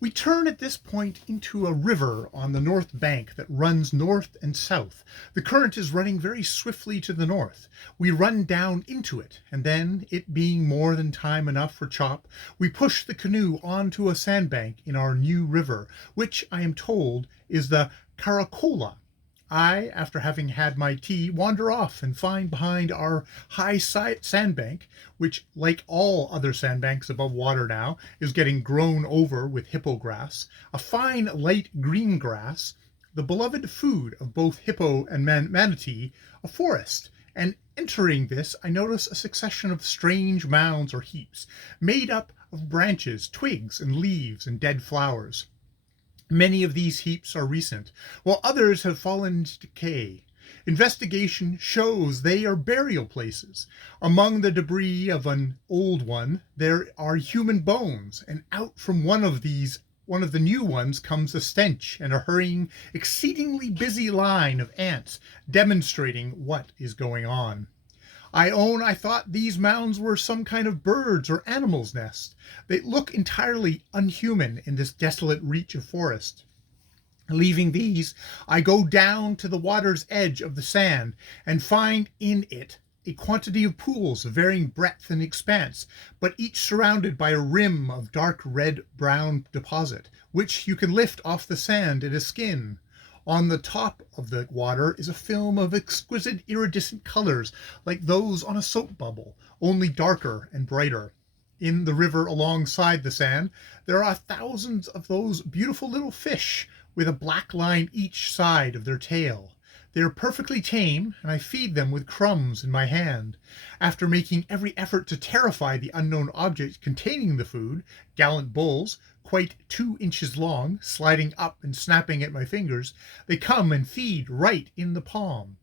We turn at this point into a river on the north bank that runs north and south. The current is running very swiftly to the north. We run down into it, and then, it being more than time enough for Chop, we push the canoe onto a sandbank in our new river, which, I am told, is the Caracola. I, after having had my tea, wander off and find behind our high sandbank, which, like all other sandbanks above water now, is getting grown over with hippo grass, a fine light green grass, the beloved food of both hippo and manatee, a forest, and entering this I notice a succession of strange mounds or heaps, made up of branches, twigs, and leaves, and dead flowers. Many of these heaps are recent, while others have fallen into decay. Investigation shows they are burial places. Among the debris of an old one, there are human bones, and out from one of the new ones comes a stench and a hurrying, exceedingly busy line of ants, demonstrating what is going on. I own I thought these mounds were some kind of birds' or animals' nest. They look entirely unhuman in this desolate reach of forest. Leaving these, I go down to the water's edge of the sand, and find in it a quantity of pools of varying breadth and expanse, but each surrounded by a rim of dark red-brown deposit, which you can lift off the sand in a skin. On the top of the water is a film of exquisite iridescent colors, like those on a soap bubble, only darker and brighter. In the river alongside the sand, there are thousands of those beautiful little fish, with a black line each side of their tail. They are perfectly tame, and I feed them with crumbs in my hand. After making every effort to terrify the unknown object containing the food, gallant bulls, quite 2 inches long, sliding up and snapping at my fingers, they come and feed right in the palm,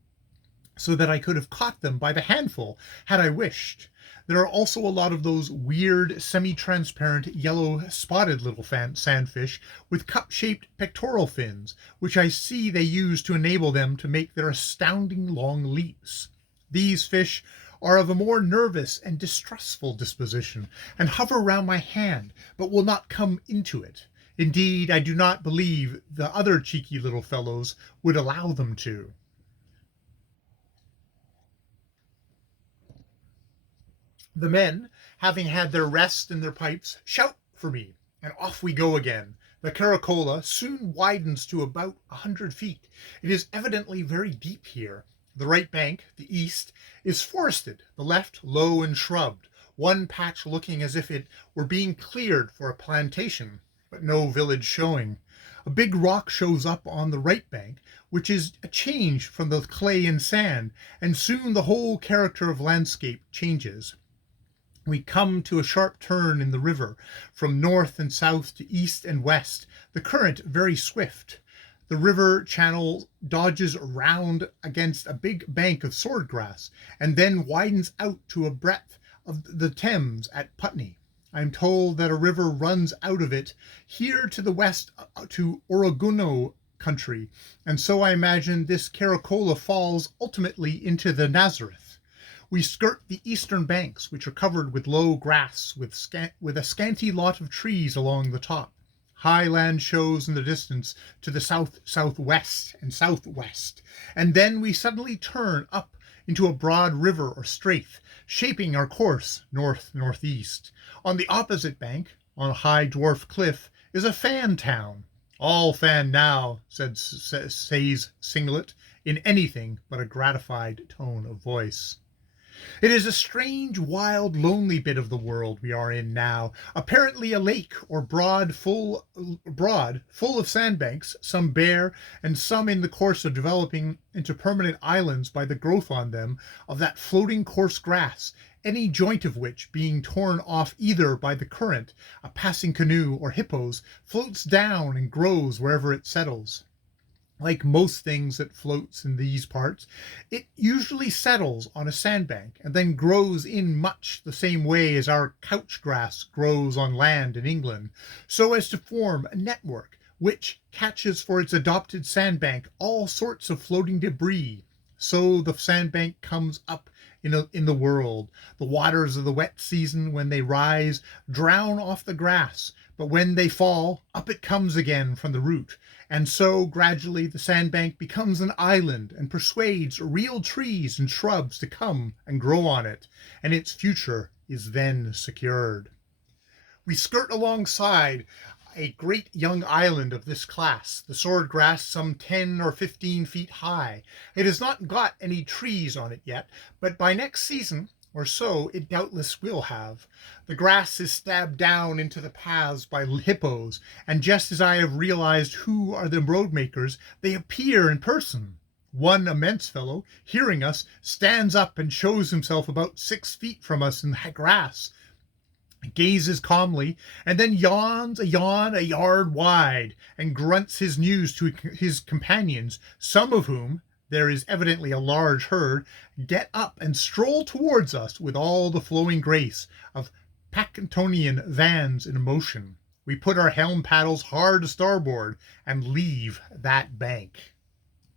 so that I could have caught them by the handful had I wished. There are also a lot of those weird, semi-transparent, yellow, spotted little sandfish with cup-shaped pectoral fins, which I see they use to enable them to make their astounding long leaps. These fish are of a more nervous and distrustful disposition, and hover round my hand, but will not come into it. Indeed, I do not believe the other cheeky little fellows would allow them to. The men, having had their rest and their pipes, shout for me, and off we go again. The Caracola soon widens to about 100 feet. It is evidently very deep here. The right bank, the east, is forested, the left low and shrubbed, one patch looking as if it were being cleared for a plantation, but no village showing. A big rock shows up on the right bank, which is a change from the clay and sand, and soon the whole character of landscape changes. We come to a sharp turn in the river, from north and south to east and west, the current very swift. The river channel dodges round against a big bank of swordgrass, and then widens out to a breadth of the Thames at Putney. I am told that a river runs out of it here to the west to Oregano country, and so I imagine this Caracola falls ultimately into the Nazareth. We skirt the eastern banks, which are covered with low grass, with a scanty lot of trees along the top. High land shows in the distance to the south-southwest and southwest, and then we suddenly turn up into a broad river or straith, shaping our course north-northeast. On the opposite bank, on a high dwarf cliff, is a fan town. All fan now, says Singlet, in anything but a gratified tone of voice. It is a strange, wild, lonely bit of the world we are in now, apparently a lake or broad, full of sandbanks, some bare, and some in the course of developing into permanent islands by the growth on them of that floating coarse grass, any joint of which, being torn off either by the current, a passing canoe, or hippos, floats down and grows wherever it settles. Like most things that floats in these parts, it usually settles on a sandbank and then grows in much the same way as our couch grass grows on land in England, so as to form a network which catches for its adopted sandbank all sorts of floating debris. So the sandbank comes up in the world. The waters of the wet season, when they rise, drown off the grass, But when they fall, up it comes again from the root, and so gradually the sandbank becomes an island and persuades real trees and shrubs to come and grow on it, and its future is then secured. We skirt alongside a great young island of this class, the swordgrass some 10 or 15 feet high. It has not got any trees on it yet, but by next season or so it doubtless will have. The grass is stabbed down into the paths by hippos, and just as I have realized who are the road makers, they appear in person. One immense fellow, hearing us, stands up and shows himself about 6 feet from us in the grass, gazes calmly, and then yawns a yawn a yard wide, and grunts his news to his companions, some of whom, there is evidently a large herd, get up and stroll towards us with all the flowing grace of Cntn vans in motion. We put our helm paddles hard to starboard and leave that bank.